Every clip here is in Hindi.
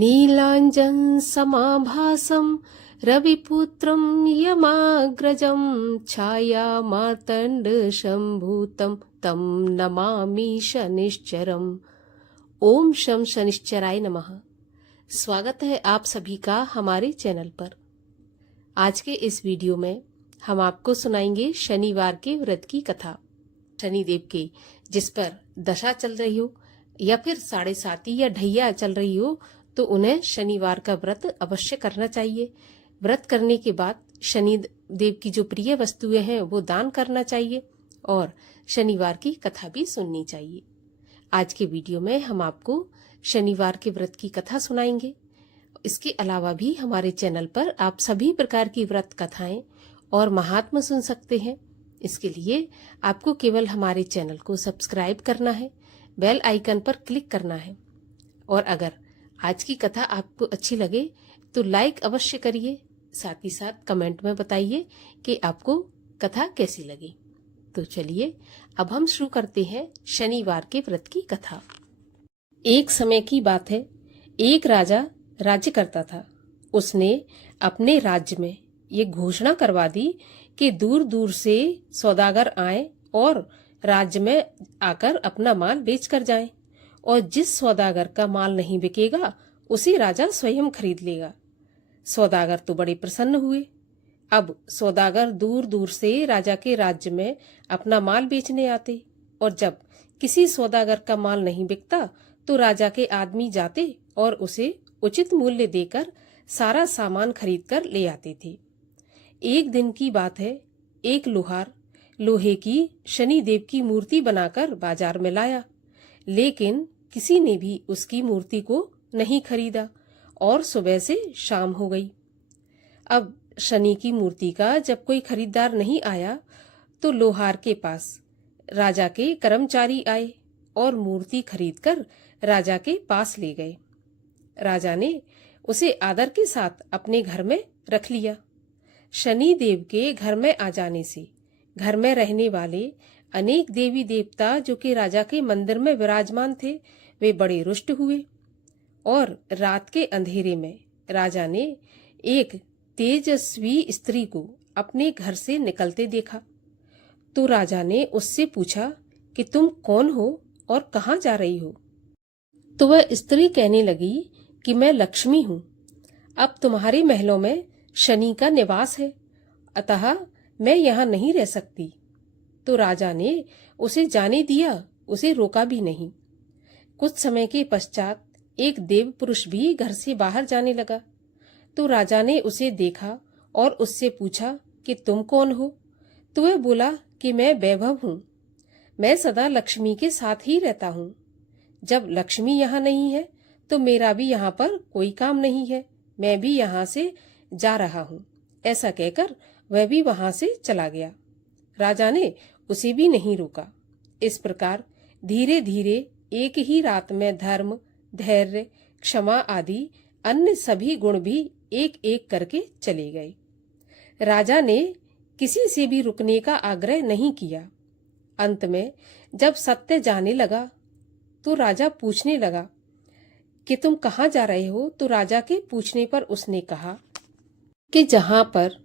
नीलाञ्जन समाभासं रविपुत्रं यमाग्रजं छायामार्तण्डसम्भूतं तं नमामि शनिश्चरम्। ओम शम शनिश्चराय नमः। स्वागत है आप सभी का हमारे चैनल पर। आज के इस वीडियो में हम आपको सुनाएंगे शनिवार के व्रत की कथा। शनिदेव की जिस पर दशा चल रही हो या फिर 7.5 या ढैया चल रही हो तो उन्हें शनिवार का व्रत अवश्य करना चाहिए। व्रत करने के बाद शनिदेव की जो प्रिय वस्तुएं हैं वो दान करना चाहिए और शनिवार की कथा भी सुननी चाहिए। आज के वीडियो में हम आपको शनिवार के व्रत की कथा सुनाएंगे। इसके अलावा भी हमारे चैनल पर आप सभी प्रकार की व्रत कथाएं और महात्म सुन सकते हैं। इसके लिए आपको केवल हमारे चैनल को सब्सक्राइब करना है, बेल आइकन पर क्लिक करना है और अगर आज की कथा आपको अच्छी लगे तो लाइक अवश्य करिए। साथ ही साथ कमेंट में बताइए कि आपको कथा कैसी लगी। तो चलिए अब हम शुरू करते हैं शनिवार के व्रत की कथा। एक समय की बात है, एक राजा राज्य करता था। उसने अपने राज्य में ये घोषणा करवा दी कि दूर दूर से सौदागर आए और राज्य में आकर अपना माल बेच कर जाएं और जिस सौदागर का माल नहीं बिकेगा उसे राजा स्वयं खरीद लेगा। सौदागर तो बड़े प्रसन्न हुए। अब सौदागर दूर दूर से राजा के राज्य में अपना माल बेचने आते और जब किसी सौदागर का माल नहीं बिकता तो राजा के आदमी जाते और उसे उचित मूल्य देकर सारा सामान खरीद कर ले आते थे। एक दिन की बात है, एक लोहार लोहे की शनिदेव की मूर्ति बनाकर बाजार में लाया, लेकिन किसी ने भी उसकी मूर्ति को नहीं खरीदा और सुबह से शाम हो गई। अब शनि की मूर्ति का जब कोई खरीदार नहीं आया तो लोहार के पास राजा के कर्मचारी आए और मूर्ति खरीदकर राजा के पास ले गए। राजा ने उसे आदर के साथ अपने घर में रख लिया। शनि देव के घर में आ जाने से घर में रहने वाले अनेक देवी देवता जो कि राजा के मंदिर में विराजमान थे वे बड़े रुष्ट हुए और रात के अंधेरे में राजा ने एक तेजस्वी स्त्री को अपने घर से निकलते देखा। तो राजा ने उससे पूछा कि तुम कौन हो और कहाँ जा रही हो? तो वह स्त्री कहने लगी कि मैं लक्ष्मी हूँ। अब तुम्हारे महलों में शनि का निवास है, अतः मैं यहाँ नहीं रह सकती। तो राजा ने उसे जाने दिया, उसे रोका भी नहीं। कुछ समय के पश्चात एक देव पुरुष भी घर से बाहर जाने लगा। तो राजा ने उसे देखा और उससे पूछा कि तुम कौन हो? तो वह बोला कि मैं वैभव हूँ। मैं सदा लक्ष्मी के साथ ही रहता हूँ। जब लक्ष्मी यहाँ नहीं है तो मेरा भी यहाँ पर कोई काम नहीं है, मैं भी यहाँ से जा रहा हूँ। ऐसा कहकर वह भी वहां से चला गया। राजा ने उसे भी नहीं रोका। इस प्रकार धीरे धीरे एक ही रात में धर्म, धैर्य, क्षमा आदि अन्य सभी गुण भी एक एक करके चले गए। राजा ने किसी से भी रुकने का आग्रह नहीं किया। अंत में जब सत्य जाने लगा तो राजा पूछने लगा कि तुम कहाँ जा रहे हो? तो राजा के पूछने पर उसने कहा कि जहाँ पर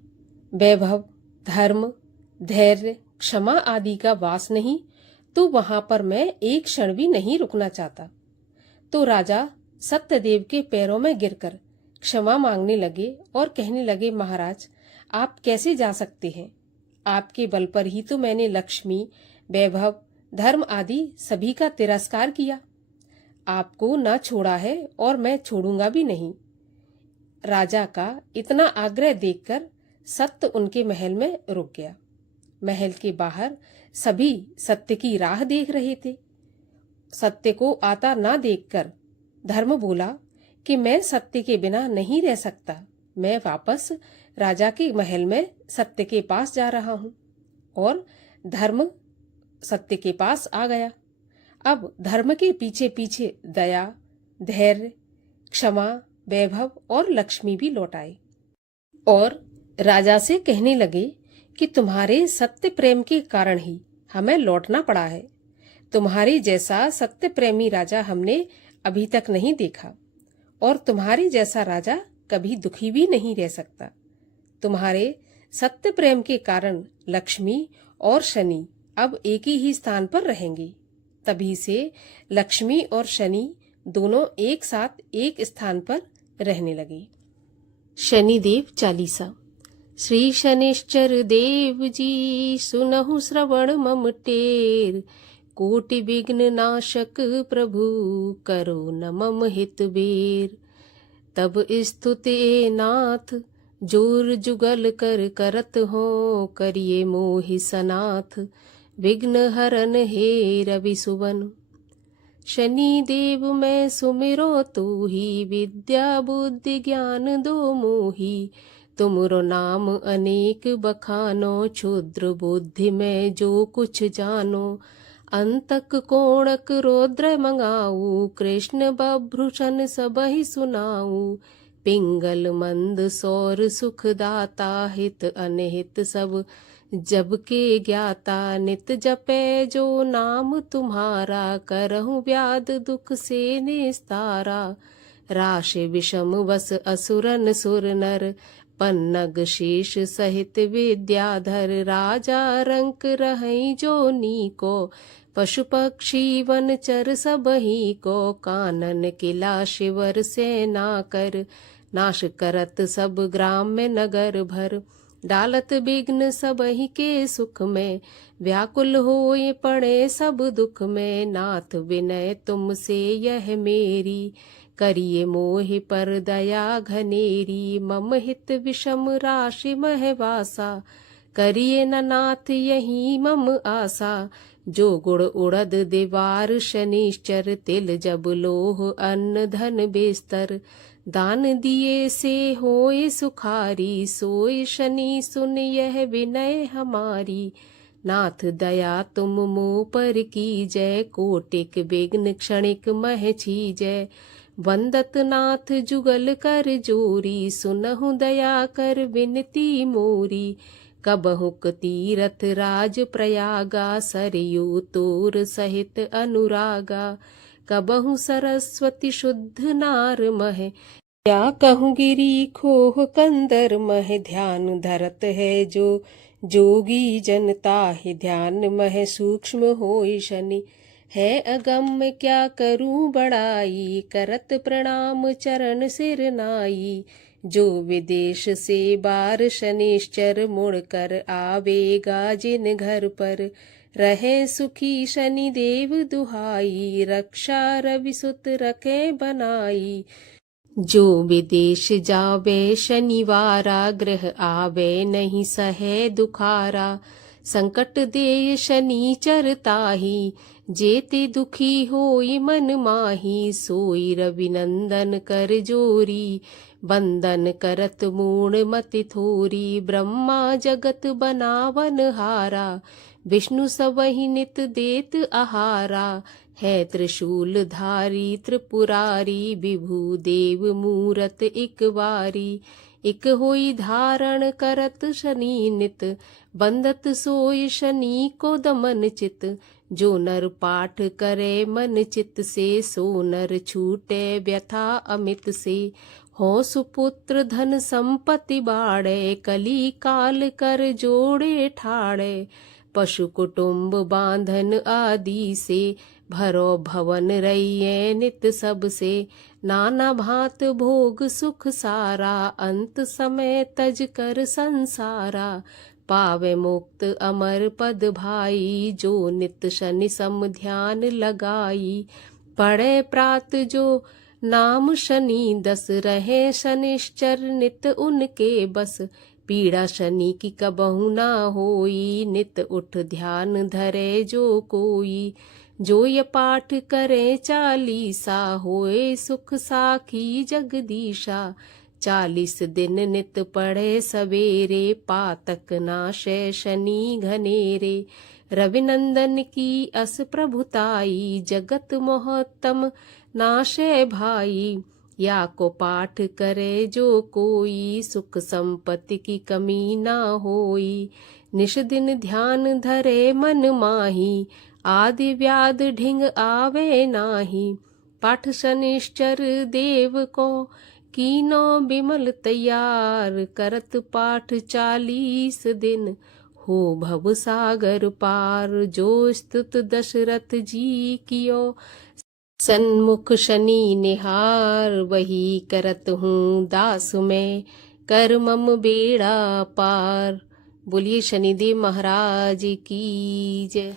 वैभव, धर्म, धैर्य, क्षमा आदि का वास नहीं तो वहां पर मैं एक क्षण भी नहीं रुकना चाहता। तो राजा सत्यदेव के पैरों में गिरकर क्षमा मांगने लगे और कहने लगे, महाराज आप कैसे जा सकते हैं? आपके बल पर ही तो मैंने लक्ष्मी, वैभव, धर्म आदि सभी का तिरस्कार किया। आपको न छोड़ा है और मैं छोड़ूंगा भी नहीं। राजा का इतना आग्रह देखकर सत्य उनके महल में रुक गया। महल के बाहर सभी सत्य की राह देख रहे थे। सत्य को आता ना देखकर धर्म बोला कि मैं सत्य के बिना नहीं रह सकता। मैं वापस राजा के महल में सत्य के पास जा रहा हूँ। और धर्म सत्य के पास आ गया। अब धर्म के पीछे पीछे दया, धैर्य, क्षमा, वैभव और लक्ष्मी भी लौट आए और राजा से कहने लगे कि तुम्हारे सत्य प्रेम के कारण ही हमें लौटना पड़ा है। तुम्हारे जैसा सत्य प्रेमी राजा हमने अभी तक नहीं देखा और तुम्हारे जैसा राजा कभी दुखी भी नहीं रह सकता। तुम्हारे सत्य प्रेम के कारण लक्ष्मी और शनि अब एक ही स्थान पर रहेंगे। तभी से लक्ष्मी और शनि दोनों एक साथ एक स्थान पर रहने लगे। शनिदेव चालीसा। श्री शनिश्चर देव जी सुनहु श्रवण मम टेर, कोटि विघ्न नाशक प्रभु करो न मम हित बेर। तब स्तुते नाथ जोर जुगल कर करत हो, करिए मोहि सनाथ विघ्न हरन हे रवि सुवन। शनि देव मैं सुमिरो तू ही, विद्या बुद्धि ज्ञान दो मोहि। तुमरो नाम अनेक बखानो, क्षुद्र बुद्धि में जो कुछ जानो। अंतक कोणक रौद्र मंगाऊ, कृष्ण बभ्रूषण सबहि सुनाऊ। पिंगल मंद सौर सुख दाता, हित अनहित सब जब के ज्ञाता। नित जपे जो नाम तुम्हारा, करहु व्याध दुख से निस्तारा। राशि विषम वस असुरन सुर नर, पन्नग शीश सहित विद्याधर। राजा रंक रहई जो नीको, पशु पक्षी वन चर सबही को। कानन किला शिवर सेना कर, नाश करत सब ग्राम में नगर भर। डालत विघ्न सबही के सुख में, व्याकुल होए पड़े सब दुख में। नाथ विनय तुमसे यह मेरी, करिए मोहि पर दया घनेरी। मम हित विषम राशि महवासा, करिए न नाथ यही मम आशा। जो गुण उड़द दीवार शनिश्चर, तिल जब लोह अन्न धन बेस्तर। दान दिए से होए सुखारी, सोए शनि सुन यह विनय हमारी। नाथ दया तुम मुँह पर कीजय, कोटिक विघ्न क्षणिक मह छीजय। वंदत नाथ जुगल कर जोरी, सुनहु दया कर विनती मोरी। कबहुक तीरथ राज प्रयागा, सरयू तोर सहित अनुरागा। कबहु सरस्वती शुद्ध नार मह, क्या कहूँ गिरी खोह कंदर मह। ध्यान धरत है जो जोगी जनता है, ध्यान मह सूक्ष्म होई शनि। है अगम्य क्या करूं बड़ाई, करत प्रणाम चरण सिर नाई। जो विदेश से बार शनिश्चर, मुड़ कर आवेगा जिन घर पर। रहे सुखी शनि देव दुहाई, रक्षा रवि सुत रखे बनाई। जो विदेश जावे शनिवारा, ग्रह आवे नहीं सहे दुखारा। संकट दे शनिचर ताही, जेते दुखी होई मन माही। सोई रवि नंदन कर जोरी, बंदन करत मूण मति थोरी। ब्रह्मा जगत बनावन हारा, विष्णु सबहि नित देत आहारा। है त्रिशूल धारी त्रिपुरारी, विभु देव मूरत इक बारी। इक होई धारण करत शनि नित, बंदत सोई शनि को दमन चित। जो नर पाठ करे मन चित से, सो नर छूटे व्यथा अमित से। हो सुपुत्र धन संपत्ति बाड़े, कली काल कर जोड़े ठाड़े। पशु कुटुम्ब बांधन आदि से, भरो भवन रहिए नित सबसे। नाना भांत भोग सुख सारा, अंत समय तज कर संसारा। पावे मुक्त अमर पद भाई, जो नित शनि सम ध्यान लगाई। पढ़े प्रात जो नाम शनि दस, रहे शनिश्चर नित उनके बस। पीड़ा शनि की कबहु ना होई, नित उठ ध्यान धरे जो कोई। जो ये पाठ करे चालीसा, होए सुख साखी जगदीशा। 40 दिन नित पढ़े सवेरे, पातक नाशे शनि घनेरे। रविनंदन की अस प्रभुताई, जगत मोहतम नाशे भाई। या को पाठ करे जो कोई, सुख संपत्ति की कमी ना होई। निश दिन ध्यान धरे मन माही, आदि व्याध ढिंग आवे नाही। पाठ शनिश्चर देव को कीनो बिमल तैयार, करत पाठ 40 दिन हो भव सागर पार। जो स्तुत दशरथ जी कियो सन्मुख शनि निहार, वही करत हूँ दास में कर मम बेड़ा पार। बोलिए शनिदेव महाराज की जय।